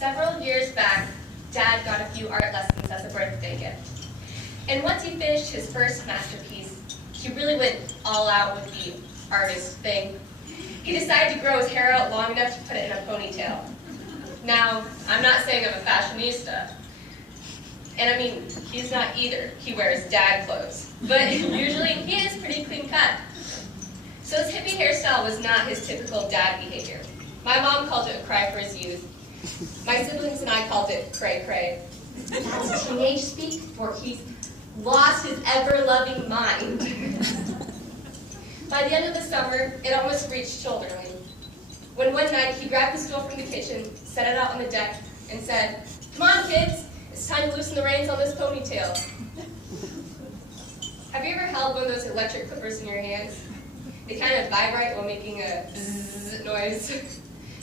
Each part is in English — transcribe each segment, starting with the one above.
Several years back, Dad got a few art lessons as a birthday gift. And once he finished his first masterpiece, he really went all out with the artist thing. He decided to grow his hair out long enough to put it in a ponytail. Now, I'm not saying I'm a fashionista, and I mean, he's not either. He wears dad clothes, but usually he is pretty clean cut. So his hippie hairstyle was not his typical dad behavior. My mom called it a cry for his youth. My siblings and I called it cray cray. That's teenage speak for he's lost his ever-loving mind. By the end of the summer, it almost reached shoulder length. When one night he grabbed the stool from the kitchen, set it out on the deck, and said, "Come on, kids, it's time to loosen the reins on this ponytail." Have you ever held one of those electric clippers in your hands? They kind of vibrate while making a bzzz noise.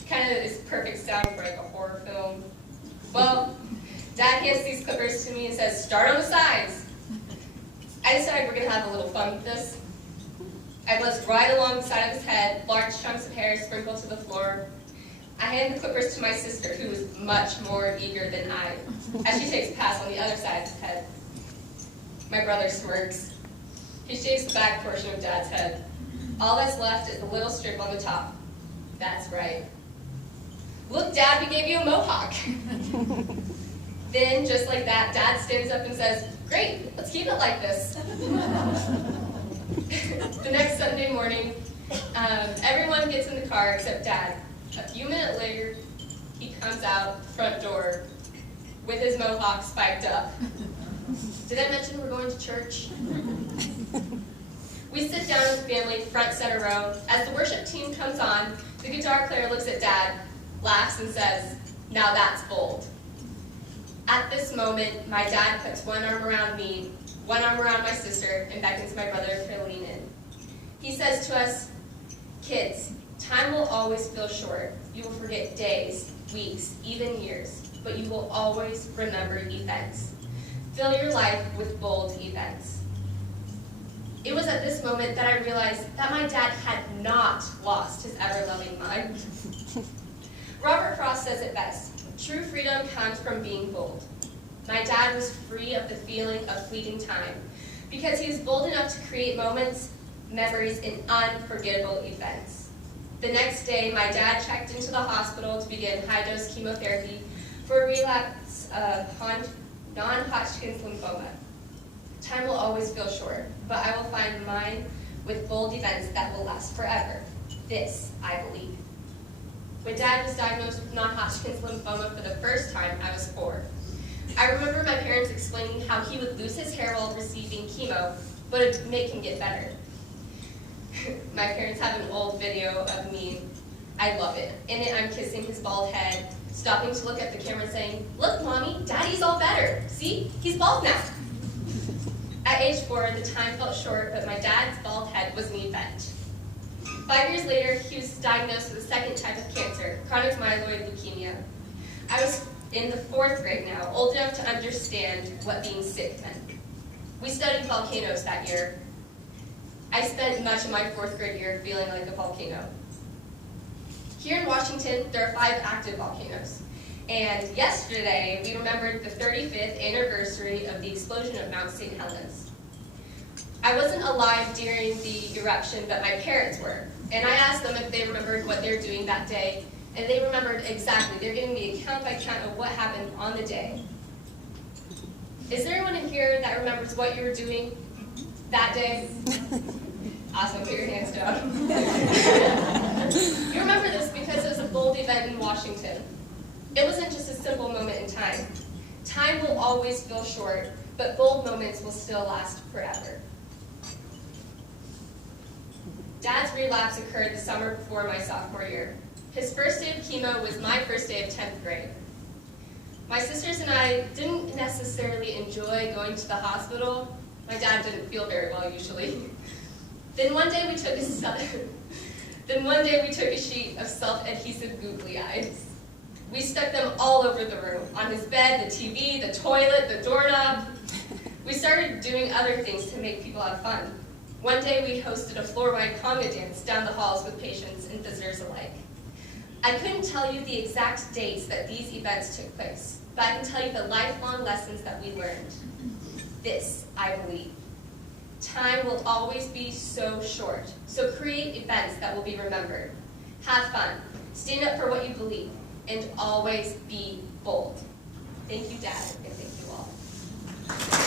Kind of this perfect sound for like a horror film. Well, Dad hands these clippers to me and says, "Start on the sides." I decided we're going to have a little fun with this. I buzzed right along the side of his head, large chunks of hair sprinkled to the floor. I hand the clippers to my sister, who is much more eager than I, as she takes a pass on the other side of his head. My brother smirks. He shaves the back portion of Dad's head. All that's left is the little strip on the top. That's right. "Look, Dad, we gave you a mohawk." Then, just like that, Dad stands up and says, "Great, let's keep it like this." The next Sunday morning, everyone gets in the car except Dad. A few minutes later, he comes out the front door with his mohawk spiked up. Did I mention we're going to church? We sit down as a family, front center row. As the worship team comes on, the guitar player looks at Dad, laughs, and says, "Now that's bold." At this moment, my dad puts one arm around me, one arm around my sister, and beckons my brother to lean in. He says to us, "Kids, time will always feel short. You will forget days, weeks, even years, but you will always remember events. Fill your life with bold events." It was at this moment that I realized that my dad had not lost his ever-loving mind. Robert Frost says it best, "True freedom comes from being bold." My dad was free of the feeling of fleeting time because he was bold enough to create moments, memories, and unforgettable events. The next day, my dad checked into the hospital to begin high-dose chemotherapy for a relapse of non-Hodgkin's lymphoma. Time will always feel short, but I will find mine with bold events that will last forever. This, I believe. When Dad was diagnosed with non-Hodgkin's lymphoma for the first time, I was 4. I remember my parents explaining how he would lose his hair while receiving chemo, but it would make him get better. My parents have an old video of me. I love it. In it, I'm kissing his bald head, stopping to look at the camera saying, "Look, Mommy, Daddy's all better. See, he's bald now." At age 4, the time felt short, but my dad's bald head was an event. 5 years later, he was diagnosed with a second type of cancer, chronic myeloid leukemia. I was in the 4th grade now, old enough to understand what being sick meant. We studied volcanoes that year. I spent much of my 4th grade year feeling like a volcano. Here in Washington, there are 5 active volcanoes. And yesterday, we remembered the 35th anniversary of the explosion of Mount St. Helens. I wasn't alive during the eruption, but my parents were. And I asked them if they remembered what they were doing that day, and they remembered exactly. They're giving me a count by count of what happened on the day. Is there anyone in here that remembers what you were doing that day? Awesome, put your hands down. You remember this because it was a bold event in Washington. It wasn't just a simple moment in time. Time will always feel short, but bold moments will still last forever. Dad's relapse occurred the summer before my sophomore year. His first day of chemo was my first day of 10th grade. My sisters and I didn't necessarily enjoy going to the hospital. My dad didn't feel very well usually. Then one day we took a sheet of self-adhesive googly eyes. We stuck them all over the room, on his bed, the TV, the toilet, the doorknob. We started doing other things to make people have fun. One day we hosted a floor-wide conga dance down the halls with patients and visitors alike. I couldn't tell you the exact dates that these events took place, but I can tell you the lifelong lessons that we learned. This, I believe. Time will always be so short, so create events that will be remembered. Have fun, stand up for what you believe, and always be bold. Thank you, Dad, and thank you all.